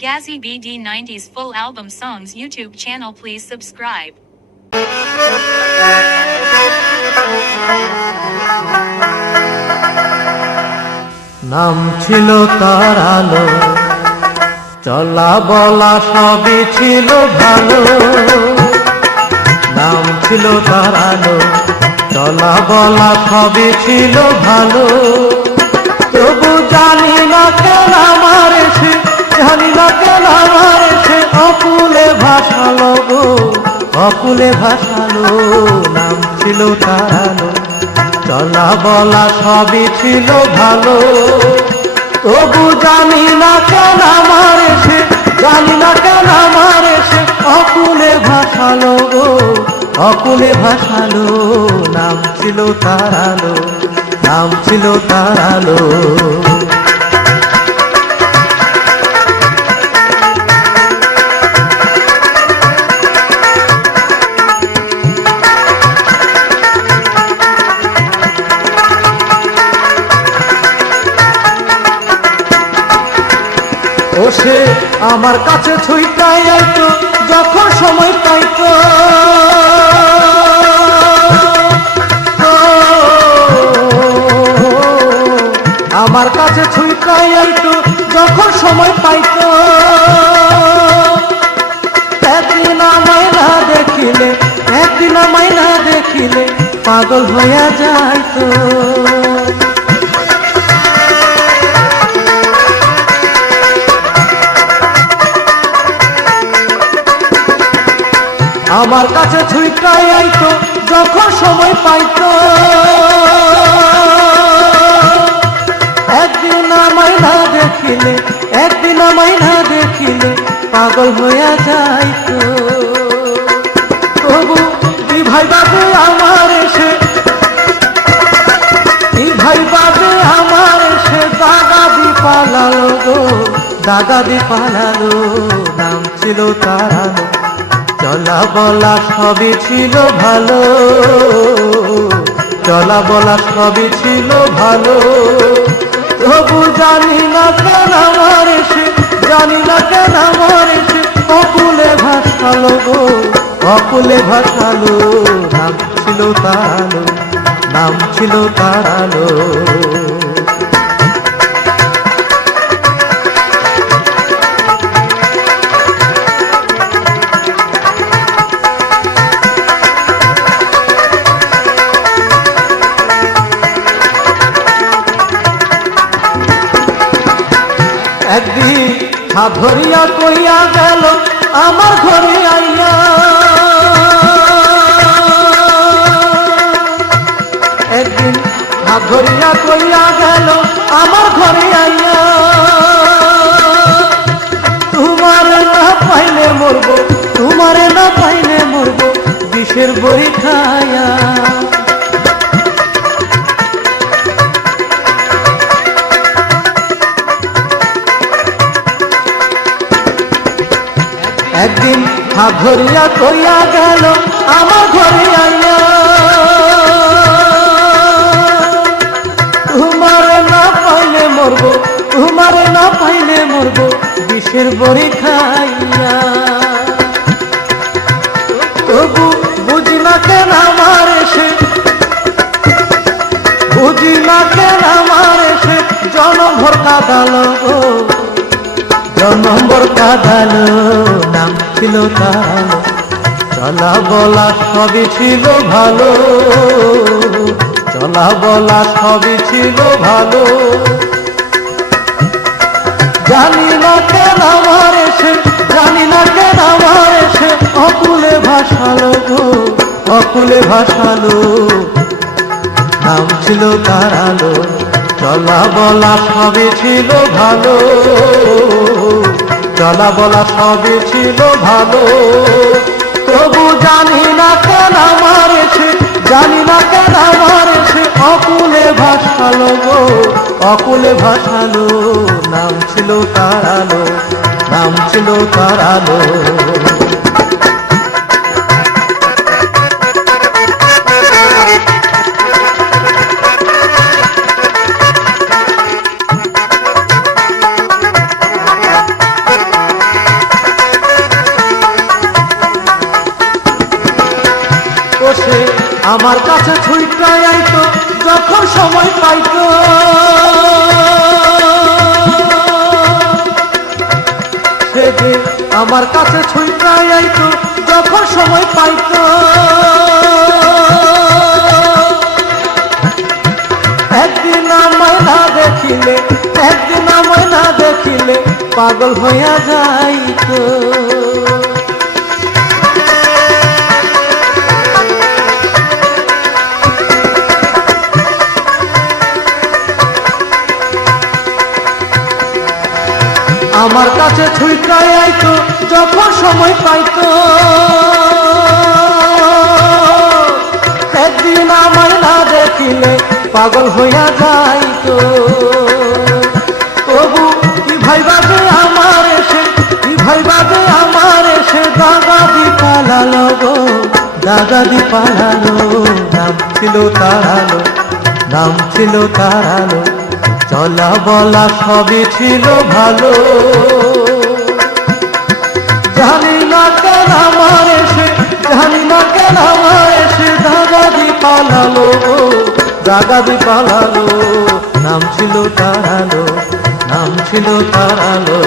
Gazzy BD90's full album songs YouTube channel. Please subscribe. নাম ছিল তার আলো, চলা বলা সবই ছিল ভালো। নাম ছিল তার আলো, চলা বলা সবই ছিল ভালো। তবু জানি না কেন আমার সে, জানি না কেন আমার সে অকুলে ভাসালো গো, অকুলে ভাসালো। নাম ছিল তার আলো, চলা বলা সবই ছিল ভালো। তবু জানি না কেন আমার সে, জানি না কেন আমার সে অকুলে ভাসালো গো, অকুলে ভাসালো। নাম ছিল তার আলো, নাম ছিল তার আলো। ও সে আমার কাছে ছুঁইটাই আইতো যখন সময় পাইতো। আমার কাছে ছুঁইটাই আইতো যখন সময় পাইতো। একদিন আমায় না দেখিলে, একদিন আমায় না দেখিলে পাগল হইয়া যাইতো। আমার কাছে ছুঁইটাই আইতো যখন সময় পাইতো। একদিন আমায় না দেখিলে, একদিন আমায় না দেখিলে পাগল হইয়া যাইতো। তবু এই ভাই বাবে আমার এসে, এই ভাই বাবে আমার এসে দাগা দি পালালো গো, দাগা দি পালালো। নাম ছিল তার আলো, চলা বলা সবই ছিল ভালো, চলা বলা সবই ছিল ভালো। তবু জানি না কেন আমার সে, জানি না কেন আমার সে অকুলে ভাসালো গো, অকুলে ভাসালো। নাম ছিল তার আলো, নাম ছিল তার আলো। একদিন হাত ধরিয়া কইয়া গেল আমার ঘরে আইয়া। একদিন হাত ধরিয়া কইয়া গেল আমার ঘরে আইয়া। তোমারে না পাইলে মরবো, তোমারে না পাইলে মরবো বিষের বড়ি খায়া। একদিন হাত ধরিয়া কইয়া গেল আমার ঘরে আইয়া। তোমারে না পাইলে মরবো, তোমারে না পাইলে মরবো বিষের বড়ি খাইয়া। তবু বুঝি না কেন আমার সে, বুঝি না কেন আমার সে জনম ভর কাঁদালো গো, জনম্বর কাঁদালো। নাম ছিল তার আলো, চলা বলা সবই ছিল ভালো, চলা বলা সবই ছিল ভালো। জানি না কেন আমার সে, জানি না কেন আমার সে অকুলে ভাসালো গো, অকুলে ভাসালো। নাম ছিল তার আলো, চলা বলা সবই ছিল ভালো, চলা বলা সবই ছিল ভালো। তবু জানি না কেন আমার সে, জানি না কেন আমার সে অকুলে ভাসালো গো, অকুলে ভাসালো। নাম ছিল তার আলো, নাম ছিল তার আলো। আমার কাছে ছুইটাই আইতো যখন সময় পাইতো, সেদিন আমার কাছে ছুইটাই আইতো যখন সময় পাইতো। একদিন আমায় না দেখিলে, একদিন আমায় না দেখিলে পাগল হইয়া যাইতো। আমার কাছে ছুইটাই আইতো যখন সময় পাইতো, একদিন আমায় না দেখিলে পাগল হইয়া যাইতো। তবু কি ভাইবাবে আমার এসে, কি ভাইবাবে আমার এসে দাদা দি পালালো গো, দাদা দি পালালো। নাম ছিল তার আলো, নাম ছিল তার আলো, চলা বলা সবই ছিল ভালো। জানি না কেন আমার এসে, জানি না কেন আমার এসে দাদা দি পালালো গো, দাদা দি পালালো। নাম ছিল তার আলো, নাম ছিল তার আলো।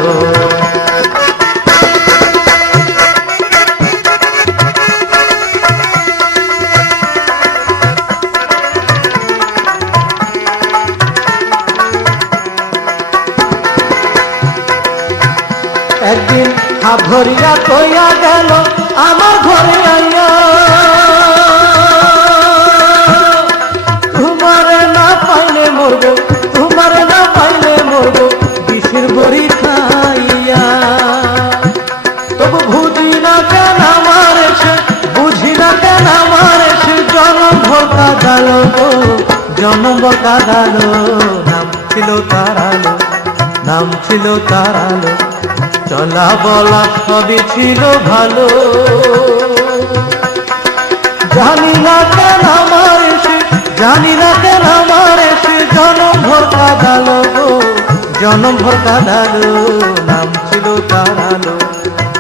একদিন হাত ধরিয়া কইয়া গেল আমার ঘরে আইয়া, তোমারে না পাইলে মরবো, তোমারে না পাইলে মরবো বিষের বড়ি খাইয়া। তবু বুঝি না কেন আমার এসে, বুঝি না কেন আমার এসে জনম ভর কাঁদালো গো, জনম ভর কাঁদালো। নাম ছিল তার আলো, নাম ছিল তার আলো, চলা বলা সবই ছিল ভালো। জানি না কেন আমার এসে, জানি না কেন আমার এসে জনম ভর কাঁদালো গো, জনম ভর কাঁদালো। নাম ছিল তার আলো,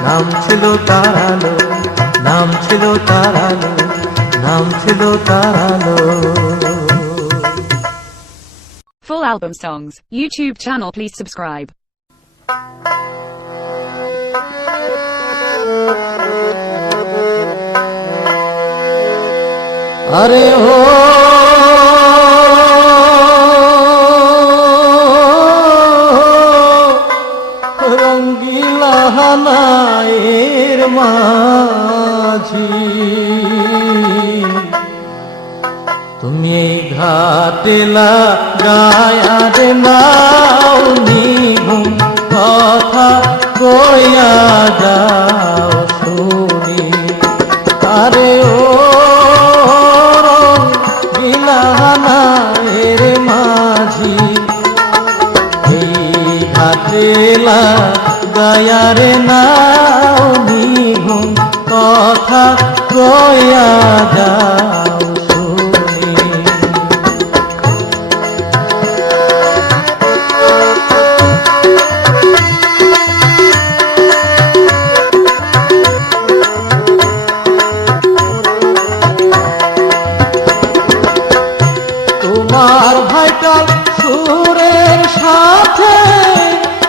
নাম ছিল তার আলো, নাম ছিল তার আলো, নাম ছিল তার আলো। Full album songs, YouTube channel, please subscribe. अरे हो रंगीला हानाएर माझी, তুমি ঘাটেলা গায়ার নাও নিঘুম কথা কইয়া যাও শুনি। আরে ও রঙিলাহানার মাঝি, এই ঘাটেলা গায়ার নাও নিঘুম কথা কইয়া যাও। তোমার ভাইটাল সুরের সাথে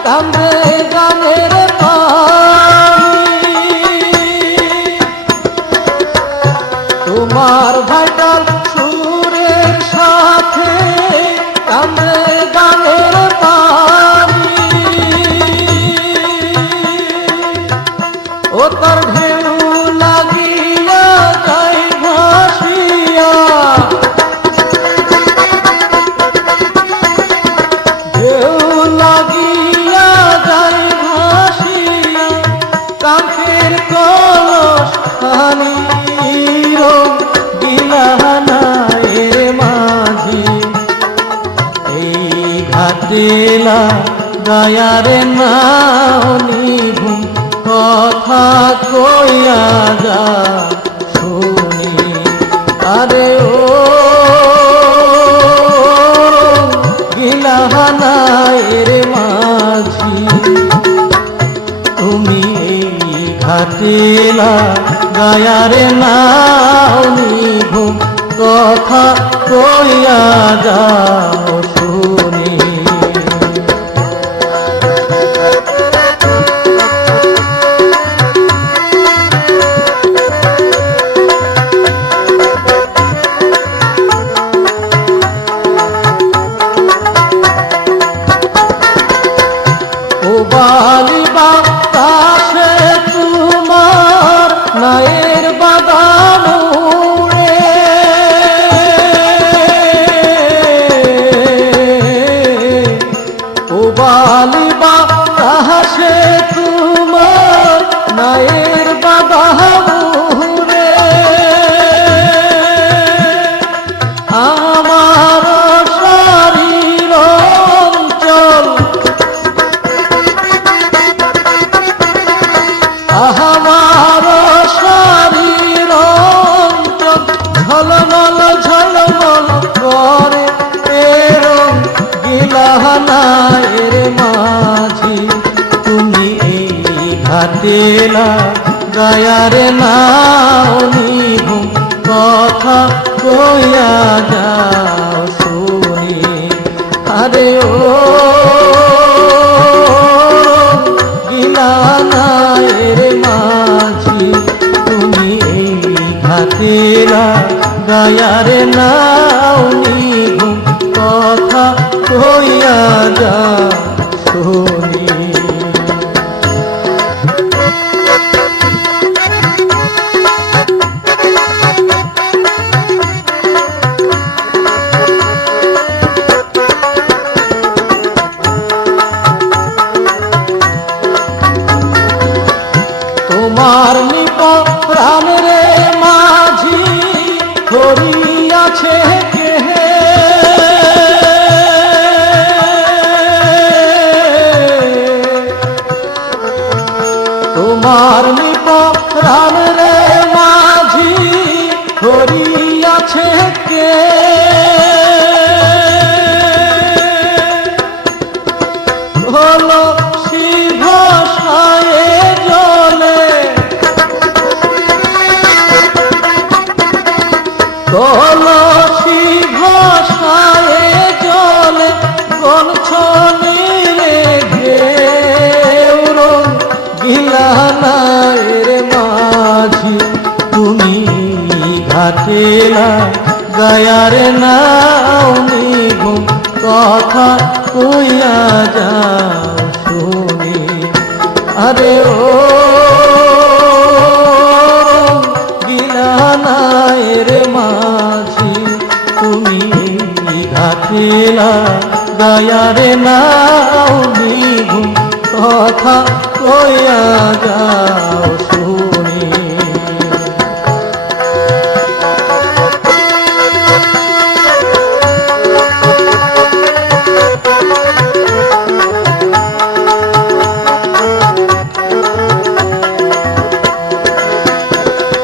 কান্দে গানের পানি, তোমার ভাইটাল সুরের সাথে কান্দে গানের পানি। ও তার ঢেউ লাগিয়া যাই ভাসিয়া, কাঁচের কলস খানি রঙিলাহানার মাঝি, এই ঘাটেলা গায়ার নাও নিঘুম কথা কইয়া যা শুনি। আরে ও রঙিলাহানার মাঝি, তুমি ঘাটেলা গায়ারে নাও নিঘুম কথা কইয়া যাও শুনি। ও বালি বাতাসে তোমার নায়ের বাগান উড়ে, ও বালি বাতাসে তোমার নায়ের বাগান উড়ে, আমার শরীর অঞ্চল আমার শরীর ঝলমল ঝলমল করে এরম গিলাহানায়ের মাঝি, তুমি এই ঘাটেলা দয়ারে নাও নিভু কথা কইয়া যাও শুনি। আরে ও গিলাহানায়ের মাঝি, তুমি এই ঘাটেলা দয়ারে নাও নিভু কথা কইয়া যাও শুনি। তোমার নিপরাণ রে মাঝি ধরিয়াছে কে, তোমার নিপরাণ রে মাঝি ধরিয়াছে কে, হলো শিভাশয়ে জলে, কলসি ভাষায় জলে গনছনিরে ঘেউর গিলাহানায়ের মাঝি, তুমি ঘাটেলা গায়ারে নাও নিভু কথা কইয়া যাও শুনি। আরে ও গিলাহানায়ের মাঝি, তুমি ঘাটেলা গায়ারে নাও নিভু কথা কইয়া যাও শুনি।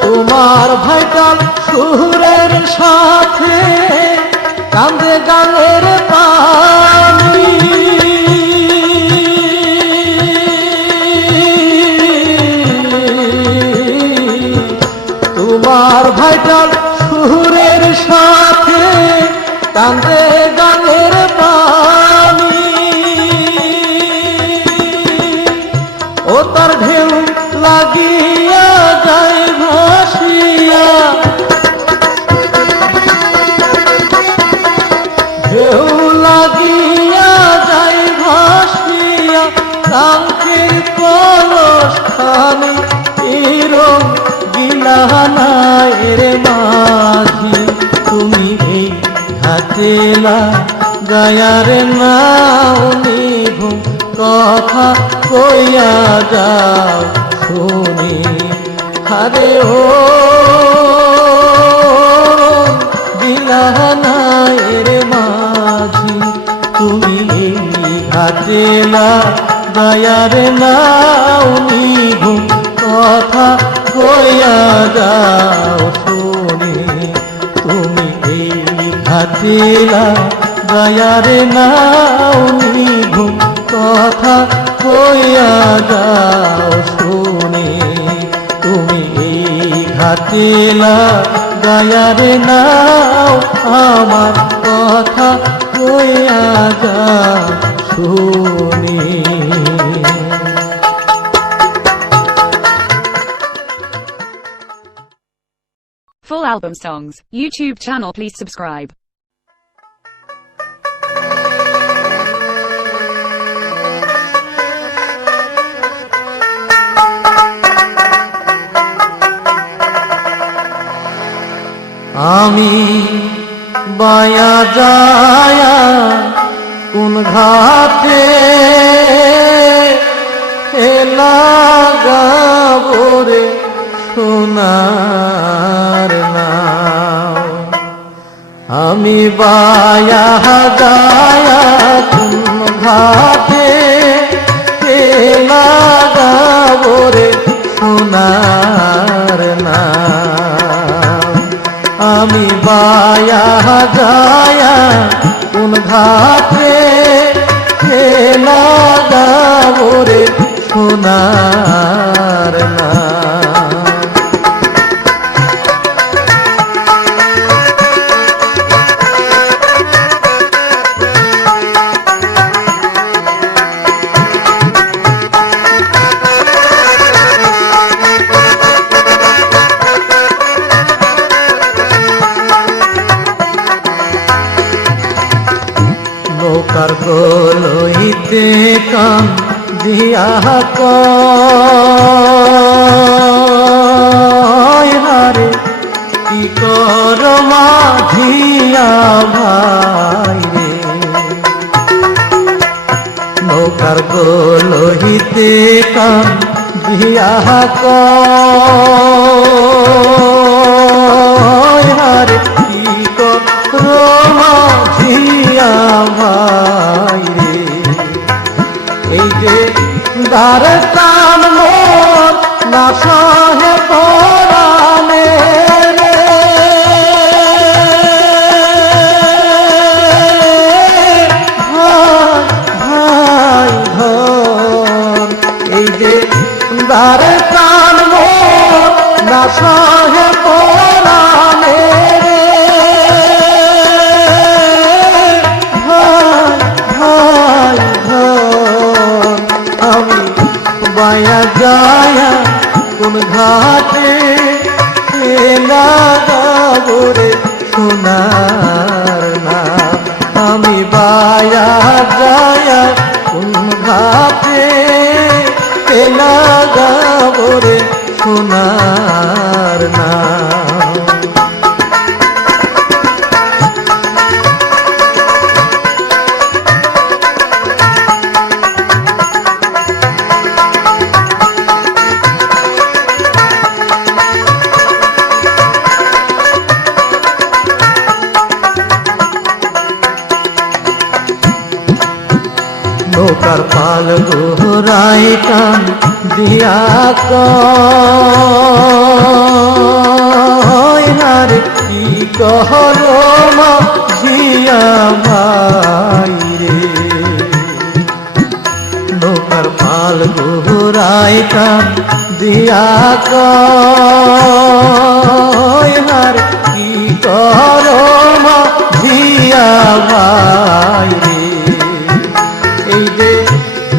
তোমার ভাইটাল সুরের সাথে কান্দে গানের পানি, তোমার ভাইটাল সুরের সাথে কান্দে গানের পানি, ও তার ঢেউ লাগিয়া যায় ভাসিয়া, ঢেউ লাগিয়া যায় ভাসিয়া কাঙ্কের কলস খানি এরম গিলাহানায়ের মাঝি, তুমি এই ঘাটেলা গায়ারে নাও নিভু কথা কইয়া যাও শুনি। আরে ও গিলাহানায়ের মাঝি, তুমি ঘাটেলা দয়ারে নাও নিভু কথা কইয়া যাও শুনি। তুমি ঘাটেলা দয়ারে নাও নিভু কথা কইয়া যাও শুনি। তুমি ঘাটেলা গায়ারে নাও আমার কথা কইয়া যা শুনি। Full album songs, YouTube channel, please subscribe. আমি বায়া যায়া কোন ঘাটে লাগাবো রে সোনার নাও। আমি বায়া যায়া কোন ঘাটে লাগাবো রে সোনার নাও। আমি বায়া যায়া কোন ঘাটে লাগাবো রে সোনার নাও। নৌকার গলইতে কান দিয়া কয় হারে কি কর মাঝিয়া ভাই রে। নৌকার গলইতে কান দিয়া কয় হারে কি কর মাঝিয়া ভাই রে। এই যে দ্বার কান মোর না সহে পরাণে রে। ভাই ভাই ধন এই যে দ্বার কান মোর না সহে পরাণে রে। বায়া যায়া কোন ঘাটে লাগাবো রে সোনার নাম। আমি বায়া যায়া কোন ঘাটে লাগাবো রে সোনার নাম। নৌকার পাল ঘোরাই কান দিয়া কয় হারে কি কহলো মাঝিয়া ভাই রে। নৌকার পাল ঘোরাই কান দিয়া কয় হারে কি করো মাঝিয়া ভাই রে। এই যে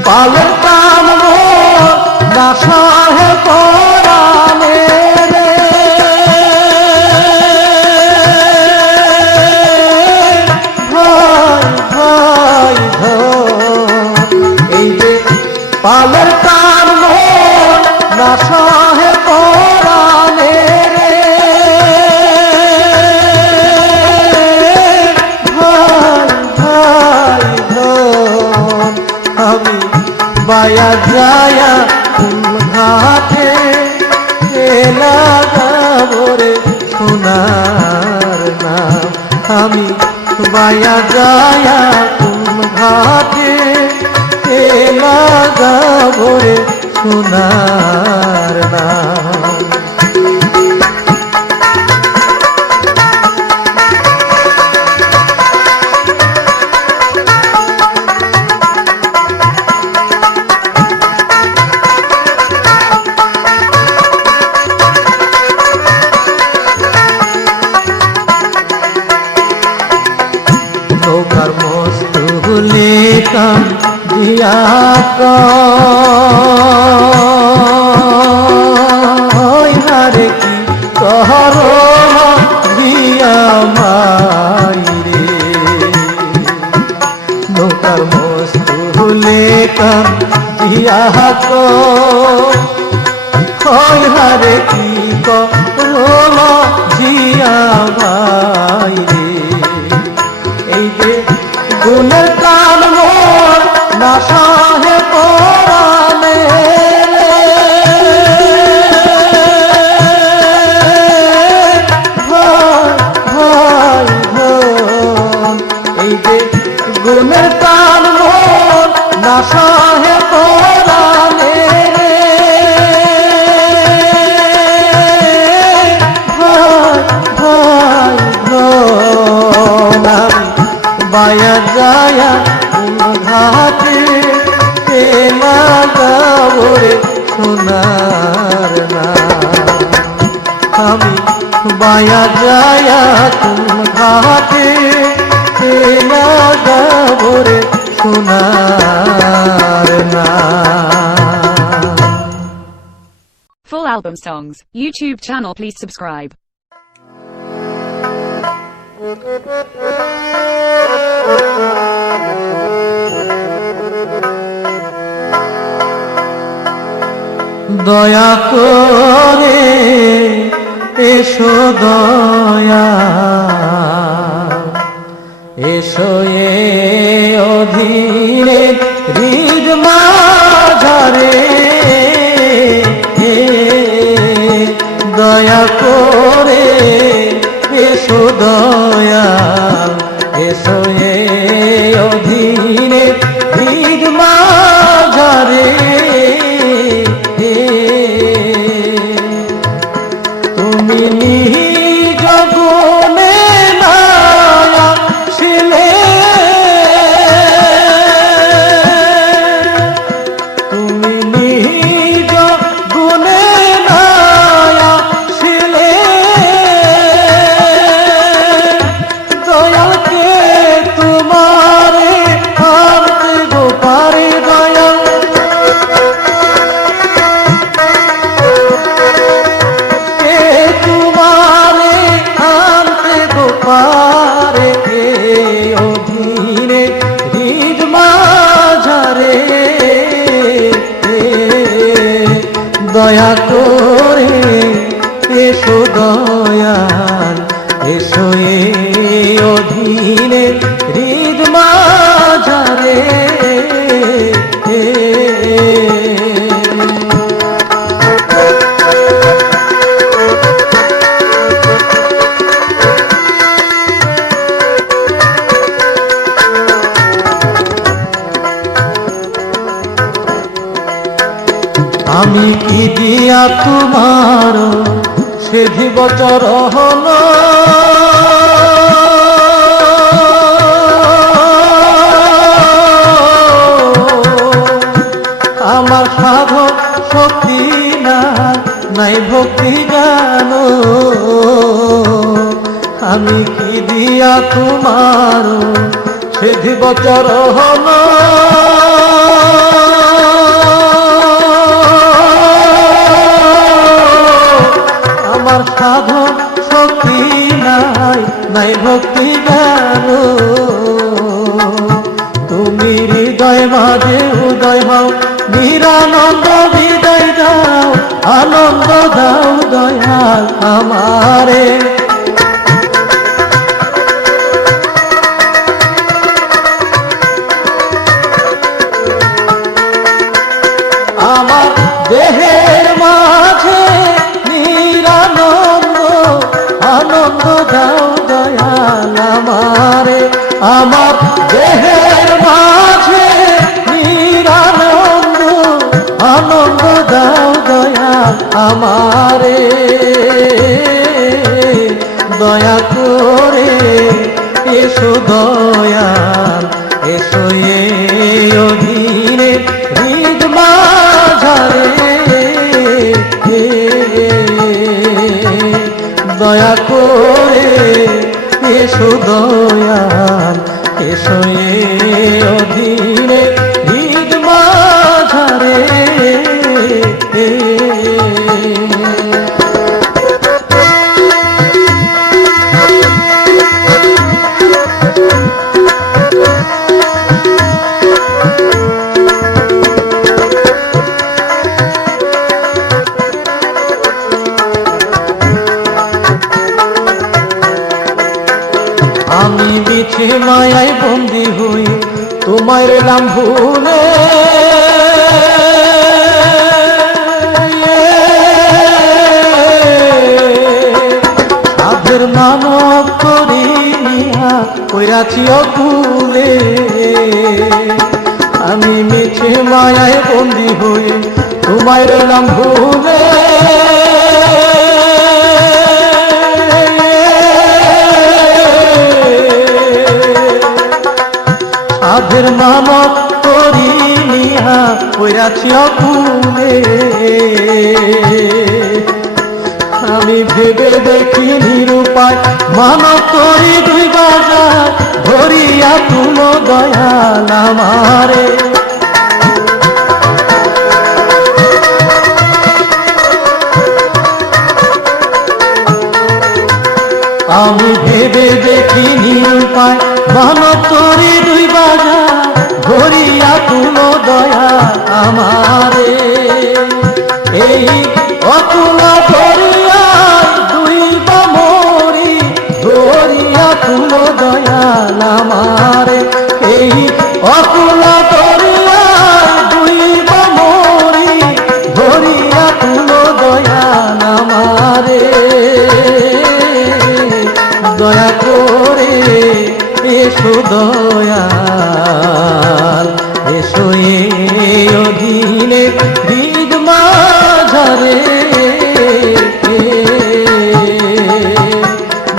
পালের কান মোর না সহে পরাণে রে। ভাই ভাই ধন এই যে পালের কান মোর না সহে পরাণে রে। ভাই ভাই ধন আমি বায়া যায়া কোন ঘাটে লাগাবো রে সোনার নাম। আমি বায়া যায়া কোন ঘাটে লাগাবো রে সোনার নাম। কান দিয়া কই হারে কি কর দিয়া মাইরে নৌকার মস্তুলে কান দিয়া কই হারে কি কর জিয়া মাইরে এই যে গুণের কান মোর না সাহে পরাণে ভাই এই যে গুণের কান মোর না সাহে পরাণে বায়া যায়া ঘাটে পেলা গাবরে সোনার না আমি বায়া যায়া ঘাটে পেলা গাবরে সোনার না Full album songs, YouTube channel, please subscribe. দয়া করে এসো দয়া এসো এ অধীনে হৃদ মাঝারে দয়া করে এসো দয়া এসো এ অধীনে হৃদ মাঝারে তুমি নিজ গুণে নায়া ছিলে তুমি নিজ গুণে নায়া ছিলে দয়াকে তোমারে আনতে গো পারে দয়া তোমারে আনতে গো পারে কে অধীনে হৃদ মাঝারে দয়া করে এসো দয়াল এসো এ অধীনে হৃদ মাঝারে আমি কি দিয়া তোমার সেধি বচর হল আমার সাধক শক্তি নাই ভক্তি জ্ঞান আমি কি দিয়া তোমার সেধি বচর হল আমার সাধন শক্তি নাই ভক্তি জ্ঞান তুমি হৃদয় মাঝে উদয় হও নিরানন্দ বিদায় দাও আনন্দ দাও দয়াল আমারে আমার দেহের মাঝে নিরানন্দ আনন্দ দাও দয়াল আমারে আমার দেহের মাঝে নিরানন্দ আনন্দ দাও দয়াল আমারে দয়া করে এসো দয়াল এসো এ অধীনে হৃদ মাঝারে দয়া করে এসো দয়াল এসো এ অধীনে মিছে মায়ায় বন্দি হই তোমায় রইলাম ভুলে সাধের মানব করি নিয়া কইরাছি অকুলে আমি মিছে মায়ায় বন্দি হই তোমায় রইলাম ভুলে সাধের মানব করি নিয়া কইরাছি অকুলে আমি ভেবে দেখি নিরুপায় মানব করি দুই বাজার ধরিয়া তুলো দয়াল আমারে আমি ভেবে দেখি নিরুপায় মানব করি দুই বাজার ধরিয়া তুলো দয়াল আমারে এই অতুলা ধরিয়া দুই বামরি ধরিয়া তুলো দয়াল আমারে এই অতুলা ধরিয়া দুই বামরি ধরিয়া তুলো দয়াল আমারে দয়া করে এসো দয়াল এসো এই অধীনে বিদ মাঝারে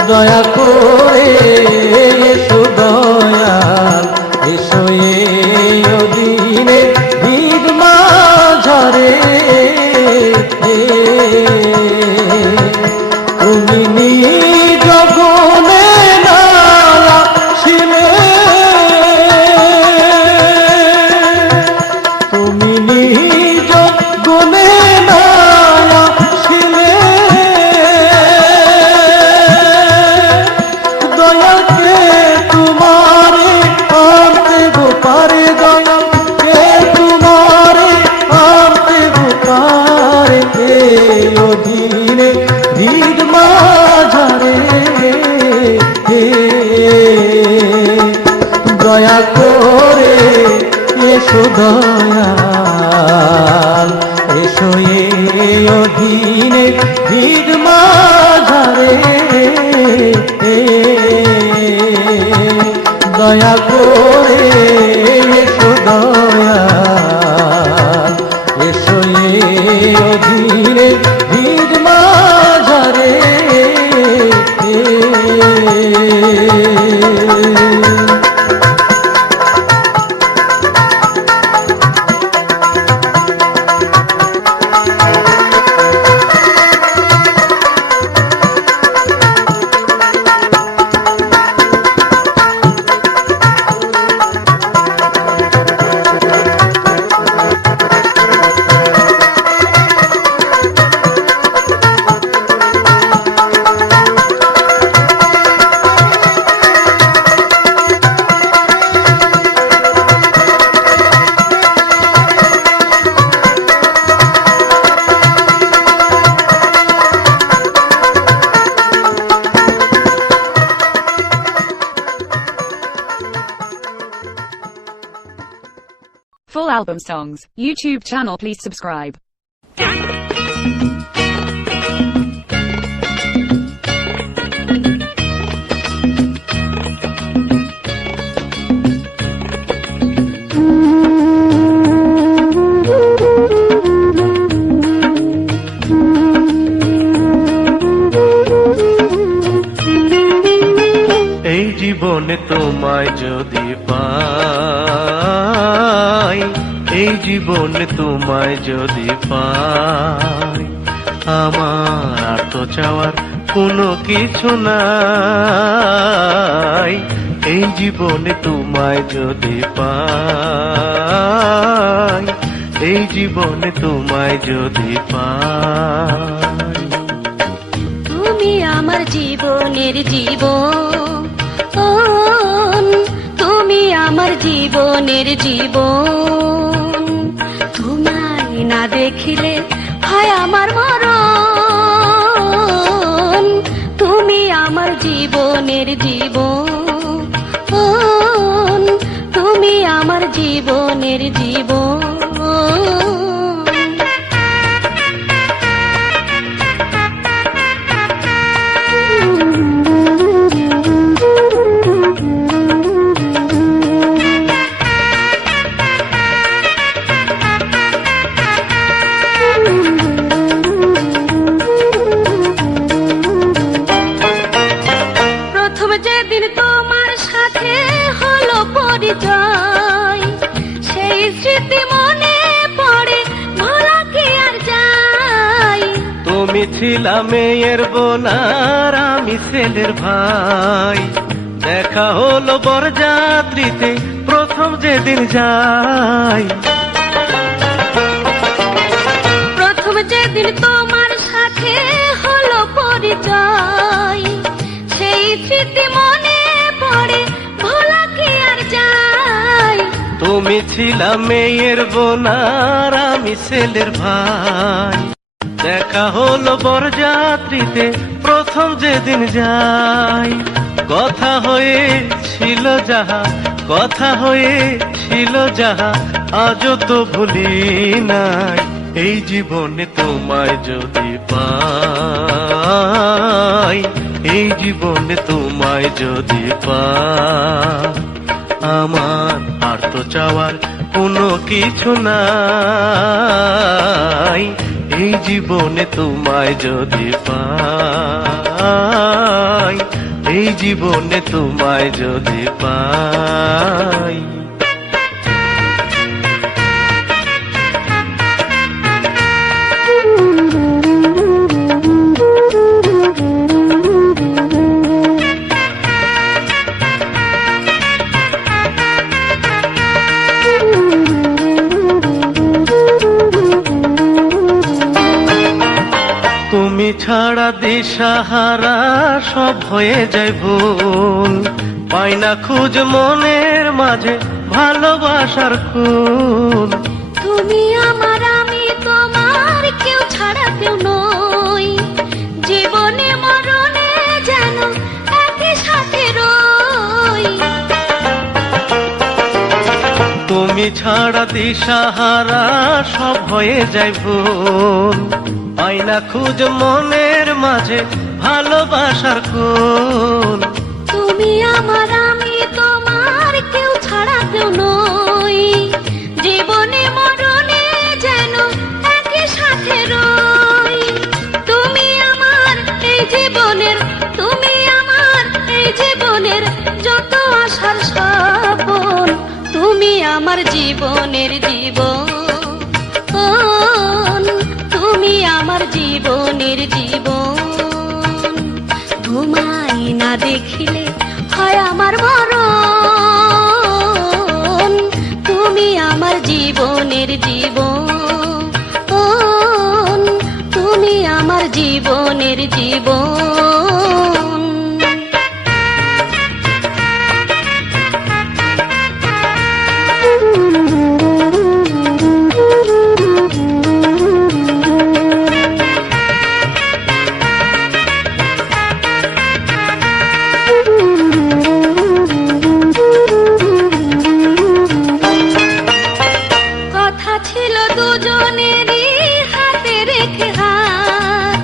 দয়া করে এসো দয়াল এসো এই অধীনে বিদ মাঝারে তুমি নিজ গুণে নালা ছিলে তুমি নিজ গুণে নালা ছিলে দয়াকে তোমারে আনতে গোপারে দয়াকে তোমারে আনতে গোপারে অধীনে ভিড় মাঝারে দয়া করে এসো দয়াল এসো এই অধীনে ভিড় মাঝারে দয়া করে এসো দয়াল এসো এই অধীনে ভিড় মাঝারে Full album songs, YouTube channel please subscribe. এই জীবনে তোমায় যদি পাই এই জীবনে তোমায় যদি পাই আমার আর তো চাওয়ার কোনো কিছু নাই এই জীবনে তোমায় যদি পাই এই জীবনে তোমায় যদি পাই তুমি আমার জীবনের জীবন তুমি আমার জীবনের জীবন তোমায় না দেখিলে হয় আমার মরণ তুমি আমার জীবনের জীবন তুমি ছিলা মেয়ের বোন আর আমি ছেলের ভাই, দেখা হলো বরযাত্রীতে প্রথম যেদিন যাই। প্রথম যেদিন তোমার সাথে হলো পরিচয়, সেই স্মৃতি মনে পড়ে, ভোলা কি আর যায়। তুমি ছিলা মেয়ের বোন আর আমি ছেলের ভাই, দেখা হলো বরযাত্রীতে প্রথম যেদিন যাই। কথা হয়েছিল যাহা, কথা হয়েছিল যাহা, আজও তো ভুলি নাই। এই জীবনে তোমায় যদি পাই, এই জীবনে তোমায় যদি পাই, আমার আর তো চাওয়ার কোনো কিছু নাই। এই জীবনে তোমায় যদি পাই, এই জীবনে তোমায় যদি পাই। তুমি ছাড়া দিশাহারা সব হয়ে যায় ভুল, পাই না খুঁজ মনের মাঝে ভালোবাসার কুল। তুমি আমার আমি তোমার, কেউ ছাড়া কেউ নই, জীবনে মরণে যেন একই সাথে রই। তুমি ছাড়া দিশাহারা সব হয়ে যায় ভুল, পাই না খুঁজ মনের মাঝে ভালোবাসার কুল। তুমি আমার আমি তোমার, কেউ ছাড়া কেউ নই, জীবনে মরণে যেন একই সাথে রই। তুমি আমার এই জীবনের, তুমি আমার এই জীবনের যত আশার স্বপন, তুমি আমার জীবনের জীবন, তুমি আমার জীবনের জীবন। তোমায় না দেখিলে হয় আমার মরণ, তুমি আমার জীবনের জীবন, তুমি আমার জীবনের জীবন। কথা ছিল দুজনেরই হাতে রেখে হাত,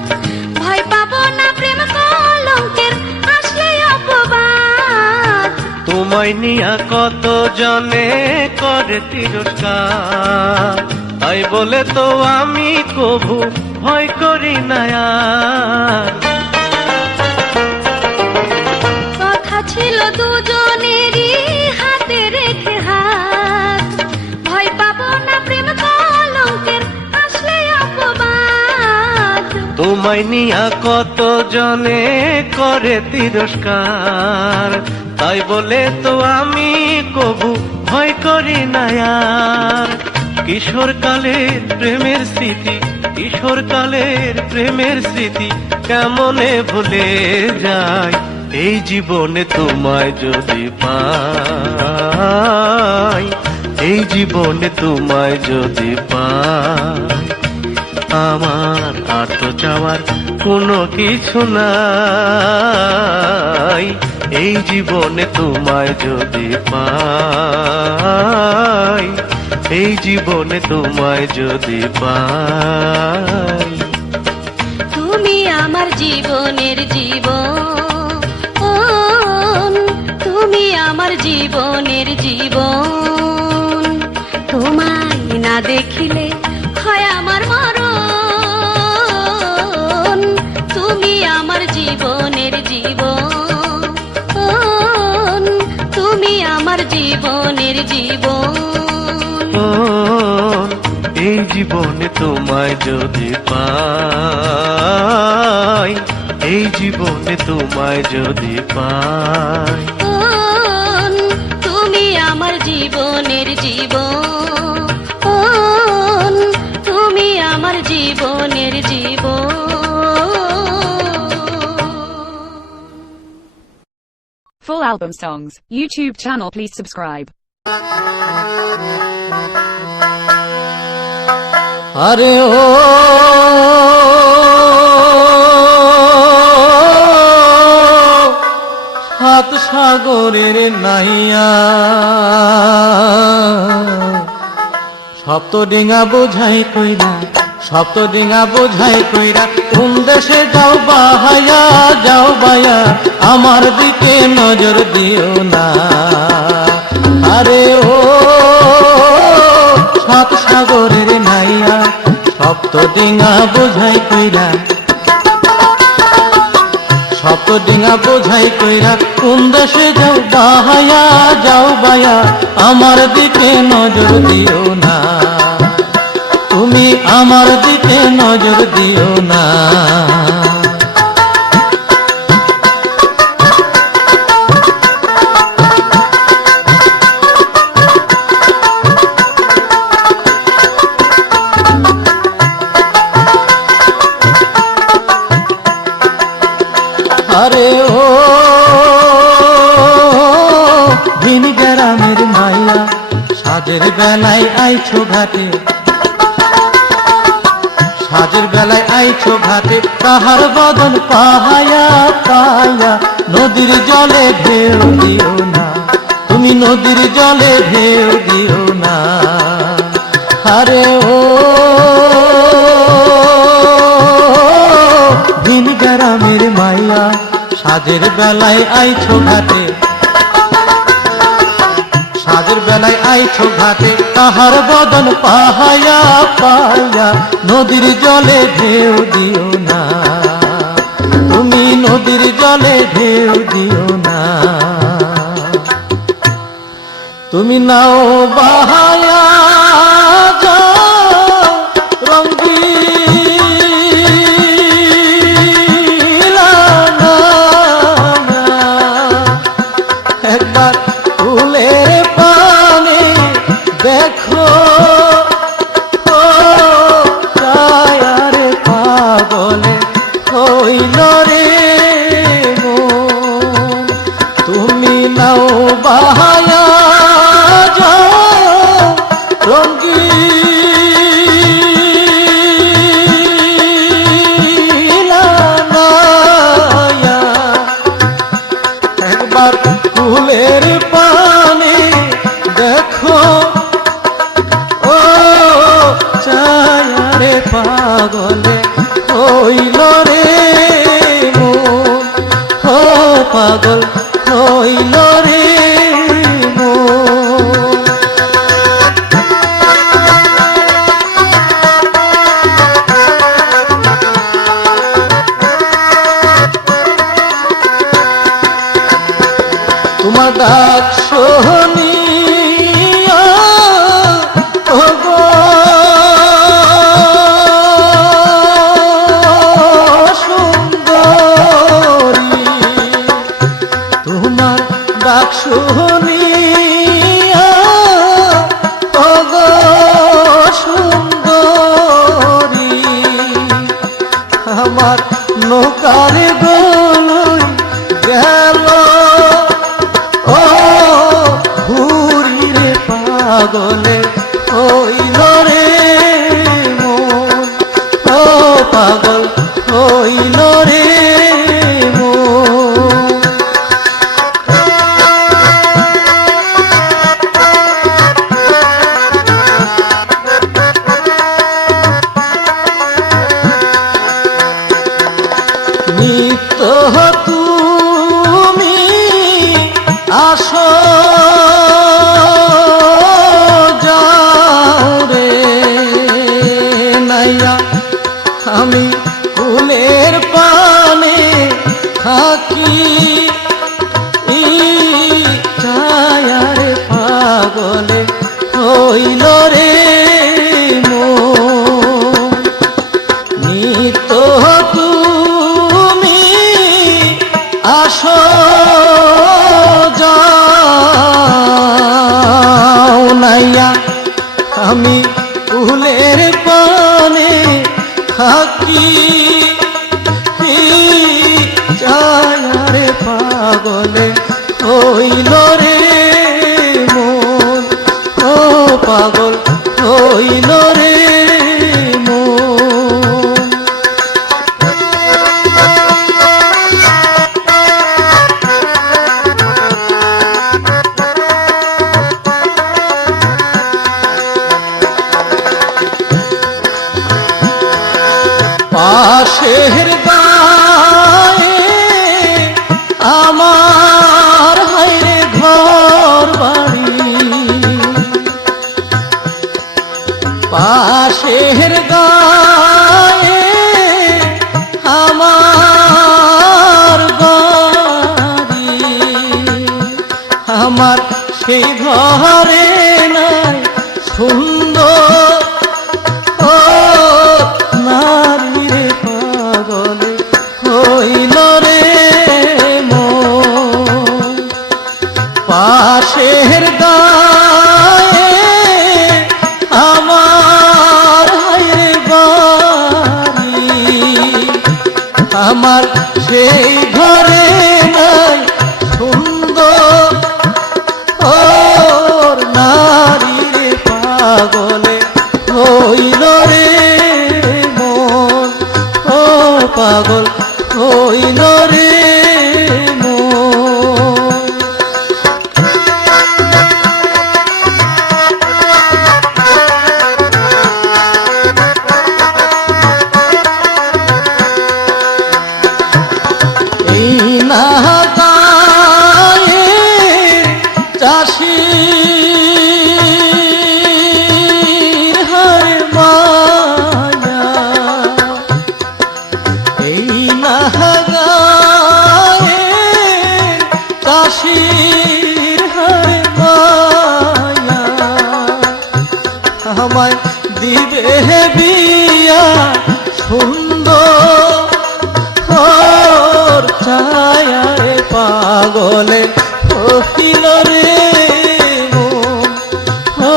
ভয় পাবো না প্রেম কলঙ্কের আসলে অপবাদ। তোমায় নিয়া কত জনে করে তিরস্কার, তাই বলে তো আমি কভু ভয় করি না আর। কথা ছিল দুজনেরই হাতে রেখে হাত, ভয় পাবো না প্রেম কলঙ্কের আসলে অপবাদ। তোমায় নিয়া কত জনে করে তিরস্কার, তাই বলে তো আমি কবু ভয় করি না আর। কিশোর কালের প্রেমের স্মৃতি, কিশোর কালের প্রেমের স্মৃতি কেমনে ভুলে যায়। এই জীবনে তোমায় যদি পাই, এই জীবনে তোমায় যদি পাই, আমার আর তো চাওয়ার কোনো কিছু নাই। এই জীবনে তোমায় যদি পাই, এই জীবনে তোমায় যদি পাই। তুমি আমার জীবনের জীবন, তুমি আমার জীবনের জীবন। তোমায় না দেখিলে হয় আমার মরণ, তুমি আমার জীবনের জীবন, তুমি আমার জীবনের জীবন। এই জীবনে তোমায় যদি পাই, এই জীবনে তোমায় যদি পাই। জীবন তুমি আমার জীবনের জীবন, তুমি আমার জীবনের জীবন। Full album songs, YouTube channel, please subscribe. আরে ও সাত সাগরের নাইয়া, সপ্ত ডিঙা বোঝাই কইরা, সপ্ত ডিঙা বোঝাই কইরা, কোন দেশে যাও বাহায়া, যাও বায়া, আমার দিকে নজর দিও না। আরে ও সাত সাগরের নাইয়া, সপ্ত ডিঙা বোঝাই কইরা, সপ্ত ডিঙা বোঝাই কইরা, কোন দেশে যাও বাহায়া, যাও বায়া, আমার দিকে নজর দিও না, তুমি আমার দিকে নজর দিও না। আরে ও ভিন গ্রামের মাইয়া, সাজের বেলায় আইছো ঘাটে, সাজের বেলায় আইছো ঘাটে, তাহার বদন পাহায়া পায়া, নদীর জলে ঢেউ দিও না, তুমি নদীর জলে ঢেউ দিও না। আরে ও ভিন গ্রামের মাইয়া, সাজের বেলায় আইছো ঘাটে, সাজের বেলায় আইছো ঘাটে, তাহার বদন পাহায়া পায়া, নদীর জলে ঢেউ দিও না, তুমি নদীর জলে ঢেউ দিও না। তুমি নাও বাহায়া যাও রঙ্গিলা না, একবার ফুলের পানে দেখো, ও কায়ারে পাগলে হইল রে মন। তুমি নাও বাহায়া যাও রঙ্গিলা নায়া, একবার ফুলের পানে দেখো, ও চায়ারে পাগলে হইল রে মন, ও পাগল হইল রে মন। তোমার ডাক শুনিয়া, ও গো সুন্দরী, তোমার ডাক শুনিয়া, ও গো সুন্দরী, আমার নৌকার গোলই গেল, ও ঘুরিরে পাগলে হইল রে মন, ও পাগল হইল রে মন। নিত্য তুমি আসো যাও রে নাইয়া, আমি ফুলের পানে থাকি, ছায়ারে পাগলে হইল রে মন, কি চায়ারে পাগলে হইল রে মন, ও পাগল হইল রে মন। পাশের গায়ে আমার হায়রে ঘর বাড়ি, পাশের গায়ে আমার বাড়ি, আমার সেই ঘরে নাই সুন্দর ও নারী রে পাগলে হইল রে মন। পাশের গায়ে আমার হায়রে বাড়ি, আমার সেই ঘরে নাই সুন্দর ও নারী রে পাগলে হইল রে মন, ও পাগল হইল রে মন। এই না গায়ে চাষির হায় মায়া, এই না গায়ে চাষির হায় মায়া, আমায় দিবে বিয়া সুন্দর ওর ছায়ারে পাগলে হইল রে মন, ও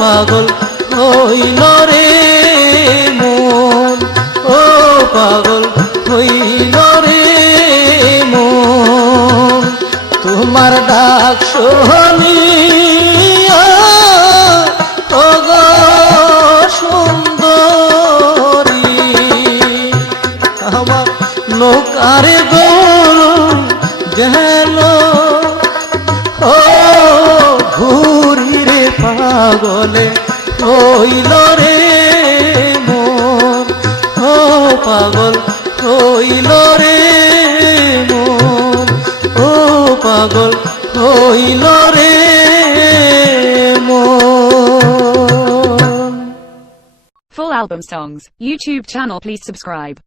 পাগল হইল রে মন, ও পাগল হইল রে মন। তোমার ডাক শুনিয়া ও গো সুন্দরী, আমার নৌকারে গরু যেন ও ঘুরি রে পাগলে হইল রে মন, ও পাগল হইল রে মন, ও পাগল হইল রে মন। Full album songs, YouTube channel please subscribe.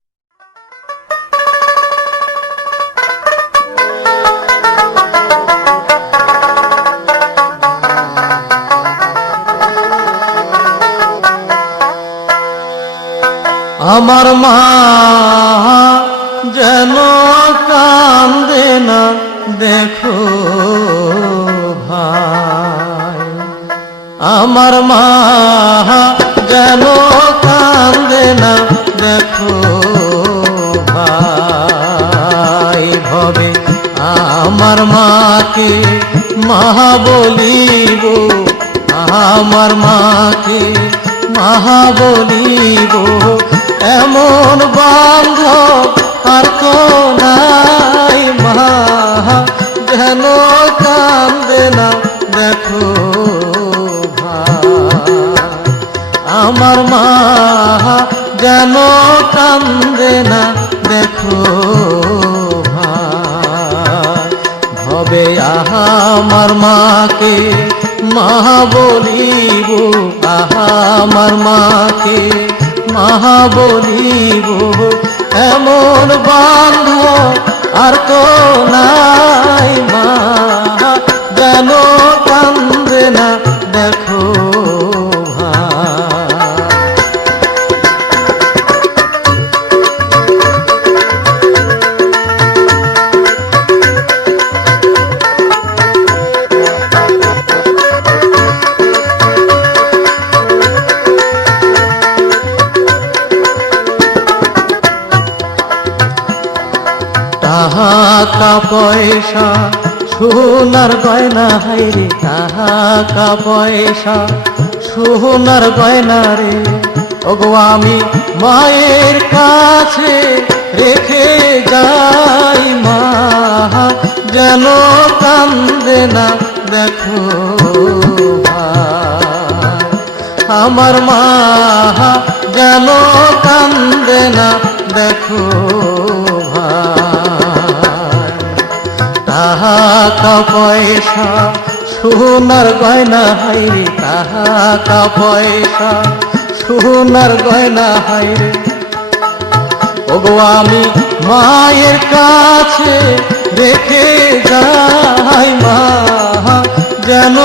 আমার মা যেন কান্দে না দেখো ভাই, আমার মা যেন কান্দে না দেখো ভাই, ভবে আমার মাকে মা বলিব, আমার মাকে মা বলিব, এমন বান্ধব আর তো নাই মা যেন কান্দে না দেখো ভাই, আমার মা যেন কান্দে না দেখো ভাই, ভবে আমার মাকে মা বলিব, আমার মাকে মা বলিব, এমন বান্ধব আর তো নাই মা যেন কান্দে না দেখো ভাই। টাকা পয়সা সোনার গয়না হাইরে, টাকা পয়সা সোনার গয়না রে, ওগো আমি মায়ের কাছে রেখে যাই মা, যেন কান্দে না দেখো ভাই। আমার মা যেন কান্দে না দেখো ভাই। টাকা পয়সা সোনার গয়না হাইরে, টাকা পয়সা সোনার গয়না হাইরে, ওগো আমি মায়ের কাছে রেখে যাই মা, যেন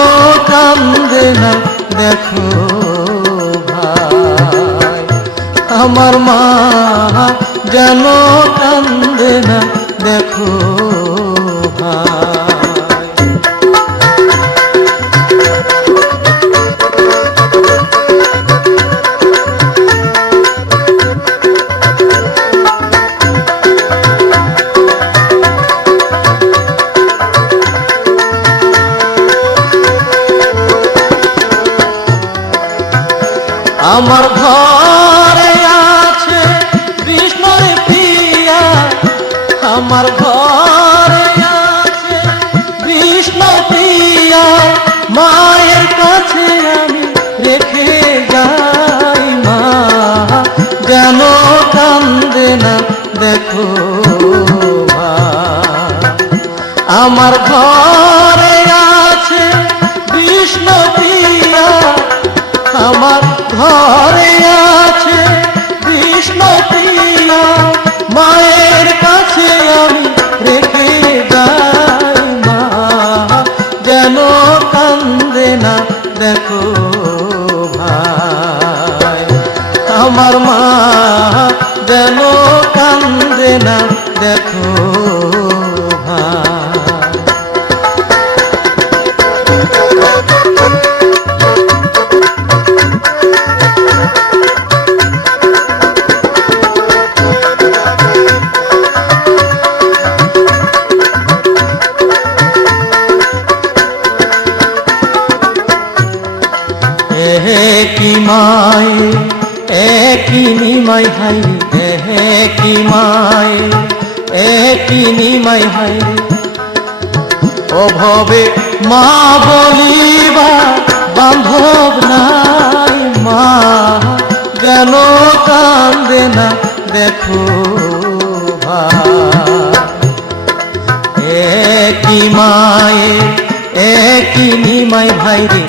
কান্দে না দেখো ভাই। আমার মা যেন কান্দে না দেখো ভাই। আমার ঘরে আছে কৃষ্ণর প্রিয়া, আমার ঘরে আছে কৃষ্ণ প্রিয়া, মায়ের কাছে আমি রেখে যাই মা, যেন কান্দে না দেখো ভাই। আমার ঘরে আছে কৃষ্ণ প্রিয়া, আমার ঘরে আছে কৃষ্ণ প্রিয়া, মায়ের কাছে আমি রেখে যাই মা, যেন কান্দে না দেখো ভাই। আমার মা যেন কান্দে না দেখো ভাই। একই মায়ে একই নিমাই হাই, একই মায়ে একই নিমাই হাই, অভাবে মা বলিবা বান্ধব নাই মা, যেন কান্দে না দেখো ভাই। একই মায়ে একই নিমাই ভাই রে,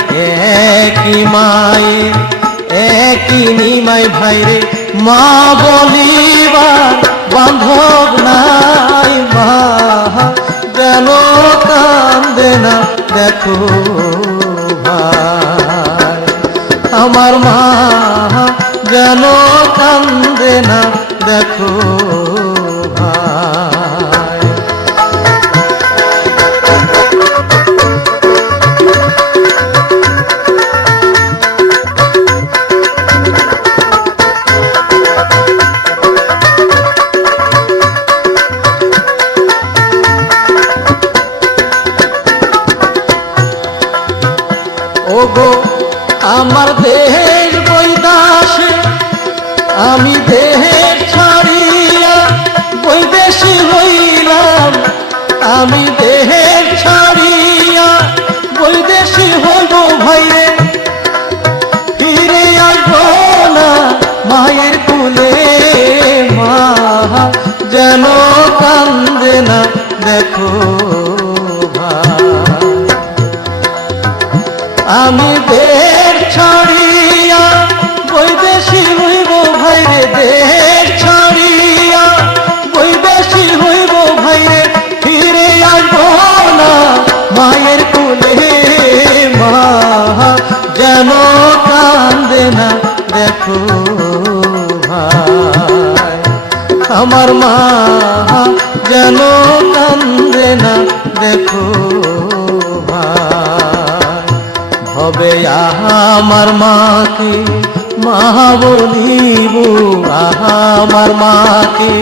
একই মায়ে একই নিমাই ভাই রে, মা বলিবার বান্ধব নাই মা, যেন কান্দে না দেখো ভাই। আমার মা যেন কান্দে না দেখো ভাই। ওগো আমার দেহের বৈদাসে, আমি দেহের ছাড়িয়া বৈদেশী হইলাম, আমি দেহের ছাড়িয়া বৈদেশী হইব ভাইরে, ফিরে আসবো না মায়ের কুলে মা, যেন কান্দে না দেখো ভাই। আমি দেশ ছাড়িয়া বৈদেশী হইব ভাইরে, দেশ ছাড়িয়া বৈদেশী হইব ভাইরে, ফিরে আসবো না মায়ের কুলে মা, যেন কান্দে না দেখো ভাই। আমার মা যেন কান্দে না দেখো ভাই। হবে আমার মাকে মা বলিব, আমার মাকে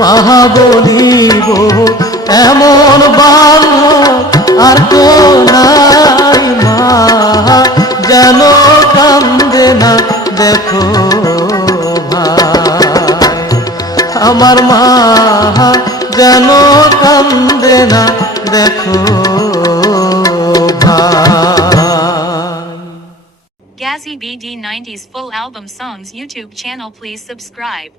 মহা বলিব এমন বাংলা আর তো নাই মা যেন কান্দে না দেখো ভাই আমার মা যেন কান্দে না দেখো ভাই Gazzy BD 90s full album songs YouTube channel please subscribe.